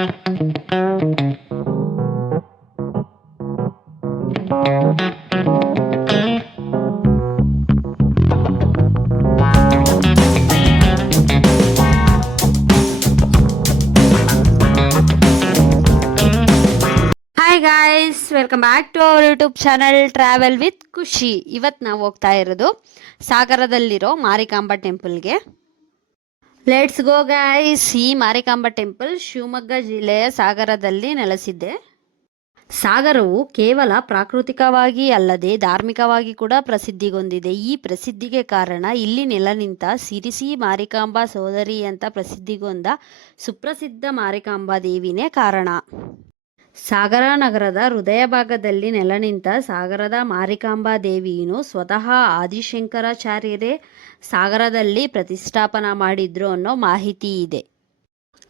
Hi guys, welcome back to our YouTube channel travel with Khushi. ಇವತ್ತು ನಾವು ಹೋಗ್ತಾ ಇರೋದು ಸಾಗರದಲ್ಲಿರೋ ಮಾರಿಕಾಂಬಾ ಟೆಂಪಲ್ಗೆ. Let's go guys. ಈ ಮಾರಿಕಾಂಬಾ ಟೆಂಪಲ್ ಶಿವಮೊಗ್ಗ ಜಿಲ್ಲೆಯ ಸಾಗರದಲ್ಲಿ ನೆಲೆಸಿದೆ. ಸಾಗರವು ಕೇವಲ ಪ್ರಾಕೃತಿಕವಾಗಿ ಅಲ್ಲದೆ ಧಾರ್ಮಿಕವಾಗಿ ಕೂಡ ಪ್ರಸಿದ್ಧಿಗೊಂಡಿದೆ. ಈ ಪ್ರಸಿದ್ಧಿಗೆ ಕಾರಣ ಇಲ್ಲಿ ನೆಲ ನಿಂತ ಸಿರಿಸಿ ಮಾರಿಕಾಂಬಾ ಸೋದರಿ ಅಂತ ಪ್ರಸಿದ್ಧಿಗೊಂಡ ಸುಪ್ರಸಿದ್ಧ ಮಾರಿಕಾಂಬಾ ದೇವಿನೇ ಕಾರಣ. ಸಾಗರ ನಗರದ ಹೃದಯ ಭಾಗದಲ್ಲಿ ನೆಲ ನಿಂತ ಸಾಗರದ ಮಾರಿಕಾಂಬಾ ದೇವಿಯನ್ನು ಸ್ವತಃ ಆದಿಶಂಕರಾಚಾರ್ಯರೇ ಸಾಗರದಲ್ಲಿ ಪ್ರತಿಷ್ಠಾಪನಾ ಮಾಡಿದ್ರು ಅನ್ನೋ ಮಾಹಿತಿ ಇದೆ.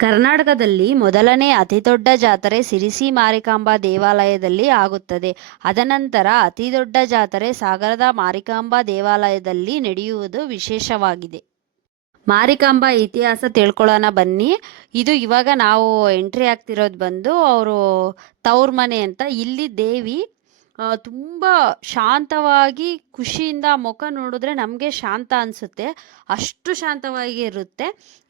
ಕರ್ನಾಟಕದಲ್ಲಿ ಮೊದಲನೇ ಅತಿದೊಡ್ಡ ಜಾತ್ರೆ ಸಿರಿಸಿ ಮಾರಿಕಾಂಬಾ ದೇವಾಲಯದಲ್ಲಿ ಆಗುತ್ತದೆ. ಅದನಂತರ ಅತಿದೊಡ್ಡ ಜಾತ್ರೆ ಸಾಗರದ ಮಾರಿಕಾಂಬಾ ದೇವಾಲಯದಲ್ಲಿ ನಡೆಯುವುದು ವಿಶೇಷವಾಗಿದೆ. ಮಾರಿಕಾಂಬಾ ಇತಿಹಾಸ ತಿಳ್ಕೊಳ್ಳೋಣ ಬನ್ನಿ. ಇದು ಇವಾಗ ನಾವು ಎಂಟ್ರಿ ಆಗ್ತಿರೋದು ಬಂದು ಅವರು ತವ್ರ ಮನೆ ಅಂತ. ಇಲ್ಲಿ ದೇವಿ ತುಂಬ ಶಾಂತವಾಗಿ ಖುಷಿಯಿಂದ ಮುಖ ನೋಡಿದ್ರೆ ನಮಗೆ ಶಾಂತ ಅನಿಸುತ್ತೆ, ಅಷ್ಟು ಶಾಂತವಾಗಿ ಇರುತ್ತೆ.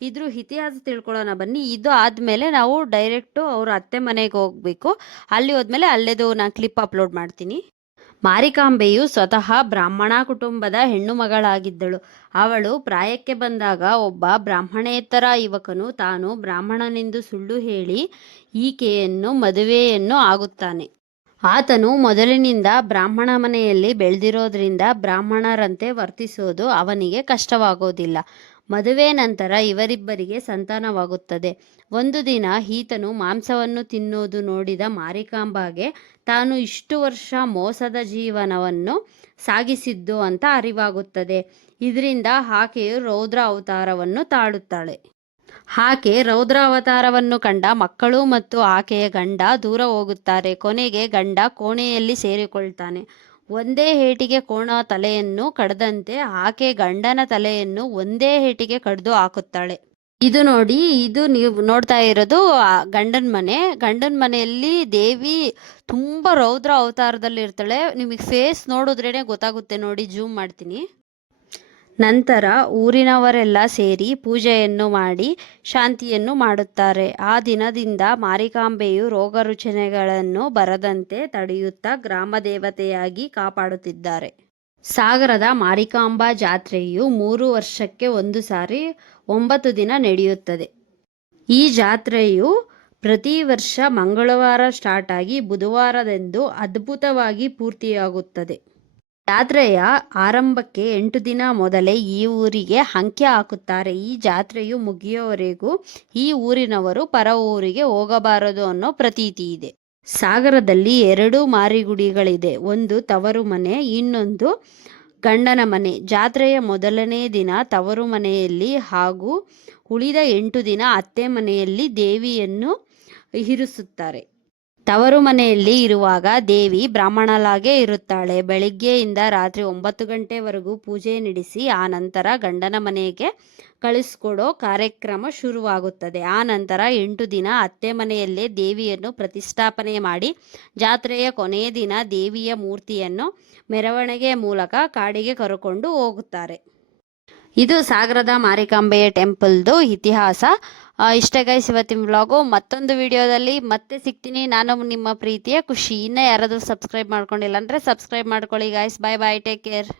ಇದ್ರ ಇತಿಹಾಸ ತಿಳ್ಕೊಳ್ಳೋಣ ಬನ್ನಿ. ಇದು ಆದಮೇಲೆ ನಾವು ಡೈರೆಕ್ಟು ಅವ್ರ ಅತ್ತೆ ಮನೆಗೆ ಹೋಗಬೇಕು. ಅಲ್ಲಿ ಹೋದ್ಮೇಲೆ ಅಲ್ಲೇದು ನಾನು ಕ್ಲಿಪ್ ಅಪ್ಲೋಡ್ ಮಾಡ್ತೀನಿ. ಮಾರಿಕಾಂಬೆಯು ಸ್ವತಃ ಬ್ರಾಹ್ಮಣ ಕುಟುಂಬದ ಹೆಣ್ಣು ಮಗಳಾಗಿದ್ದಳು. ಅವಳು ಪ್ರಾಯಕ್ಕೆ ಬಂದಾಗ ಒಬ್ಬ ಬ್ರಾಹ್ಮಣೇತರ ಯುವಕನು ತಾನು ಬ್ರಾಹ್ಮಣನೆಂದು ಸುಳ್ಳು ಹೇಳಿ ಈಕೆಯನ್ನು ಮದುವೆಯನ್ನು ಆಗುತ್ತಾನೆ. ಆತನು ಮೊದಲಿನಿಂದ ಬ್ರಾಹ್ಮಣ ಮನೆಯಲ್ಲಿ ಬೆಳೆದಿರೋದ್ರಿಂದ ಬ್ರಾಹ್ಮಣರಂತೆ ವರ್ತಿಸೋದು ಅವನಿಗೆ ಕಷ್ಟವಾಗೋದಿಲ್ಲ. ಮದುವೆ ನಂತರ ಇವರಿಬ್ಬರಿಗೆ ಸಂತಾನವಾಗುತ್ತದೆ. ಒಂದು ದಿನ ಈತನು ಮಾಂಸವನ್ನು ತಿನ್ನೋದು ನೋಡಿದ ಮಾರಿಕಾಂಬಾಗೆ ತಾನು ಇಷ್ಟು ವರ್ಷ ಮೋಸದ ಜೀವನವನ್ನು ಸಾಗಿಸಿದ್ದು ಅಂತ ಅರಿವಾಗುತ್ತದೆ. ಇದರಿಂದ ಆಕೆಯು ರೌದ್ರ ಅವತಾರವನ್ನು ತಾಳುತ್ತಾಳೆ. ಆಕೆ ರೌದ್ರ ಅವತಾರವನ್ನು ಕಂಡ ಮಕ್ಕಳು ಮತ್ತು ಆಕೆಯ ಗಂಡ ದೂರ ಹೋಗುತ್ತಾರೆ. ಕೊನೆಗೆ ಗಂಡ ಕೋಣೆಯಲ್ಲಿ ಸೇರಿಕೊಳ್ತಾನೆ. ಒಂದೇ ಏಟಿಗೆ ಕೋಣ ತಲೆಯನ್ನು ಕಡ್ದಂತೆ ಆಕೆ ಗಂಡನ ತಲೆಯನ್ನು ಒಂದೇ ಏಟಿಗೆ ಕಡ್ದು ಹಾಕುತ್ತಾಳೆ. ಇದು ನೋಡಿ, ಇದು ನೀವು ನೋಡ್ತಾ ಇರೋದು ಗಂಡನ ಮನೆ. ಗಂಡನ ಮನೆಯಲ್ಲಿ ದೇವಿ ತುಂಬ ರೌದ್ರ ಅವತಾರದಲ್ಲಿ ಇರ್ತಾಳೆ. ನಿಮಗೆ ಫೇಸ್ ನೋಡಿದ್ರೇ ಗೊತ್ತಾಗುತ್ತೆ ನೋಡಿ, ಜೂಮ್ ಮಾಡ್ತೀನಿ. ನಂತರ ಊರಿನವರೆಲ್ಲ ಸೇರಿ ಪೂಜೆಯನ್ನು ಮಾಡಿ ಶಾಂತಿಯನ್ನು ಮಾಡುತ್ತಾರೆ. ಆ ದಿನದಿಂದ ಮಾರಿಕಾಂಬೆಯು ರೋಗ ರುಜಿನಗಳನ್ನು ಬರದಂತೆ ತಡೆಯುತ್ತಾ ಗ್ರಾಮ ದೇವತೆಯಾಗಿ ಕಾಪಾಡುತ್ತಿದ್ದಾರೆ. ಸಾಗರದ ಮಾರಿಕಾಂಬಾ ಜಾತ್ರೆಯು 3 ವರ್ಷಕ್ಕೆ ಒಂದು ಸಾರಿ 9 ದಿನ ನಡೆಯುತ್ತದೆ. ಈ ಜಾತ್ರೆಯು ಪ್ರತಿ ವರ್ಷ ಮಂಗಳವಾರ ಸ್ಟಾರ್ಟ್ ಆಗಿ ಬುಧವಾರದಂದು ಅದ್ಭುತವಾಗಿ ಪೂರ್ತಿಯಾಗುತ್ತದೆ. ಜಾತ್ರೆಯ ಆರಂಭಕ್ಕೆ 8 ದಿನ ಮೊದಲೇ ಈ ಊರಿಗೆ ಅಂಕೆ ಹಾಕುತ್ತಾರೆ. ಈ ಜಾತ್ರೆಯು ಮುಗಿಯುವವರೆಗೂ ಈ ಊರಿನವರು ಪರ ಊರಿಗೆ ಹೋಗಬಾರದು ಅನ್ನೋ ಪ್ರತೀತಿ ಇದೆ. ಸಾಗರದಲ್ಲಿ 2 ಮಾರಿಗುಡಿಗಳಿದೆ. ಒಂದು ತವರು ಮನೆ, ಇನ್ನೊಂದು ಗಂಡನ ಮನೆ. ಜಾತ್ರೆಯ ಮೊದಲನೇ ದಿನ ತವರು ಮನೆಯಲ್ಲಿ ಹಾಗೂ ಉಳಿದ 8 ದಿನ ಅತ್ತೆ ಮನೆಯಲ್ಲಿ ದೇವಿಯನ್ನು ಇರಿಸುತ್ತಾರೆ. ತವರು ಮನೆಯಲ್ಲಿ ಇರುವಾಗ ದೇವಿ ಬ್ರಾಹ್ಮಣಲಾಗೇ ಇರುತ್ತಾಳೆ. ಬೆಳಿಗ್ಗೆಯಿಂದ ರಾತ್ರಿ 9 ಗಂಟೆವರೆಗೂ ಪೂಜೆ ನಡೆಸಿ ಆ ನಂತರ ಗಂಡನ ಮನೆಗೆ ಕಳಿಸ್ಕೊಡೋ ಕಾರ್ಯಕ್ರಮ ಶುರುವಾಗುತ್ತದೆ. ಆ ನಂತರ 8 ದಿನ ಅತ್ತೆ ಮನೆಯಲ್ಲೇ ದೇವಿಯನ್ನು ಪ್ರತಿಷ್ಠಾಪನೆ ಮಾಡಿ ಜಾತ್ರೆಯ ಕೊನೆಯ ದಿನ ದೇವಿಯ ಮೂರ್ತಿಯನ್ನು ಮೆರವಣಿಗೆ ಮೂಲಕ ಕಾಡಿಗೆ ಕರ್ಕೊಂಡು ಹೋಗುತ್ತಾರೆ. ಇದು ಸಾಗರದ ಮಾರಿಕಾಂಬೆಯ ಟೆಂಪಲ್ದು ಇತಿಹಾಸ. ಇಷ್ಟೇ ಗೈಸ್ ಇವತ್ತಿನ ವ್ಲಾಗು. ಮತ್ತೊಂದು ವಿಡಿಯೋದಲ್ಲಿ ಮತ್ತೆ ಸಿಗ್ತೀನಿ. ನಾನು ನಿಮ್ಮ ಪ್ರೀತಿಯ ಖುಷಿ. ಇನ್ನೂ ಯಾರಾದರೂ ಸಬ್ಸ್ಕ್ರೈಬ್ ಮಾಡ್ಕೊಂಡಿಲ್ಲ ಅಂದರೆ ಸಬ್ಸ್ಕ್ರೈಬ್ ಮಾಡ್ಕೊಳ್ಳಿ ಗೈಸ್. ಬಾಯ್ ಬಾಯ್, ಟೇಕ್ ಕೇರ್.